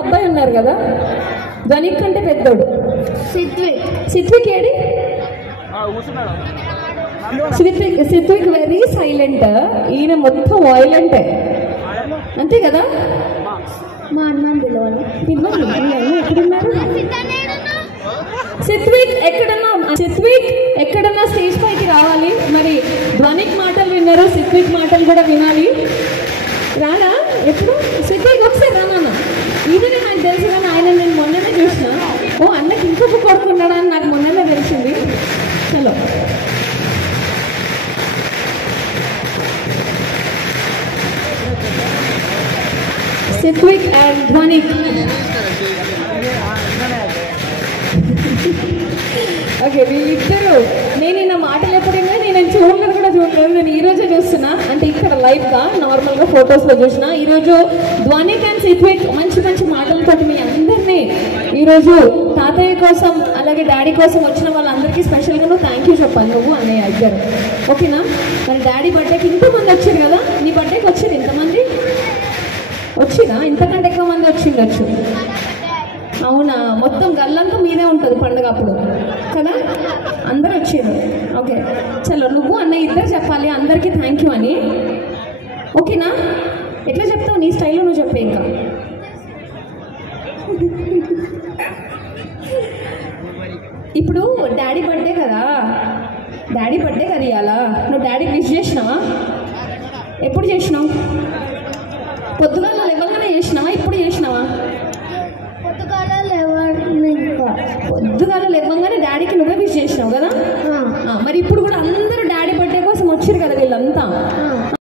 అబ్బాయి ఉన్నారు కదా, ధ్వని కంటే పెద్దోడు సిత్విక్ ఏడి? సిత్విక్ వెరీ సైలెంట్, ఈయన మొత్తం వాయిలెంటే, అంతే కదా? మా అన్న పిలవాలి. ఎక్కడున్నారు సిత్విక్? ఎక్కడన్నా స్టేజ్ పైకి రావాలి. మరి ధ్వనిక్ మాటలు విన్నారు, సిత్విక్ మాటలు కూడా వినాలి. రాడా ఎప్పుడు? సిత్విక్ ఒకసారి రానా? ఈయన నాకు తెలుసు కానీ ఆయన నేను మొన్ననే చూసిన. ఓ అన్నకి ఇంకొక కొడుకున్నాడా అని నాకు మొన్ననే తెలిసింది. చలో సిత్విక్ అండ్ ధ్వనిక్. ఓకే, వీళ్ళిద్దరు నేను నా మాటలు ఎప్పుడైనా నేను చూడలేదు కూడా చూడలేదు, నేను ఈరోజే చూస్తున్నా. అంటే ఇక్కడ లైవ్గా నార్మల్గా ఫొటోస్లో చూసిన. ఈరోజు ధ్వనిక్ అండ్ సిత్విక్ మంచి మంచి మాటలతో మీ అందరినీ ఈరోజు తాతయ్య కోసం అలాగే డాడీ కోసం వచ్చిన వాళ్ళందరికీ స్పెషల్గా నువ్వు థ్యాంక్ యూ చెప్పాలి, నువ్వు అన్నయ్య ఇద్దరు. ఓకేనా? మరి డాడీ బర్త్డేకి ఇంతమంది వచ్చారు కదా, నీ బర్త్డేకి వచ్చారు ఇంతమంది వచ్చినా? ఇంతకంటే ఎక్కువ మంది వచ్చిండొచ్చు. అవునా? మొత్తం గల్లంతా మీదే ఉంటుంది పండుగ అప్పుడు కదా, అందరు వచ్చారు. ఓకే చలో, నువ్వు అన్నయ్య ఇద్దరు చెప్పాలి అందరికీ థ్యాంక్ యూ అని. ఓకేనా? ఎట్లా చెప్తావు? నీ స్టైల్లో నువ్వు చెప్పే. ఇంకా ఇప్పుడు డాడీ బర్త్డే కదా ఇవాళ. నువ్వు డాడీకి విష్ చేసినావా? ఎప్పుడు చేసినావు? పొద్దుగాల లేవగానే చేసినావా? ఇప్పుడు చేసినావా? పొద్దుగాల లేవగానే డాడీకి నువ్వే విష్ చేసినావు కదా. మరి ఇప్పుడు కూడా అందరూ డాడీ బర్త్డే కోసం వచ్చారు కదా వీళ్ళంతా.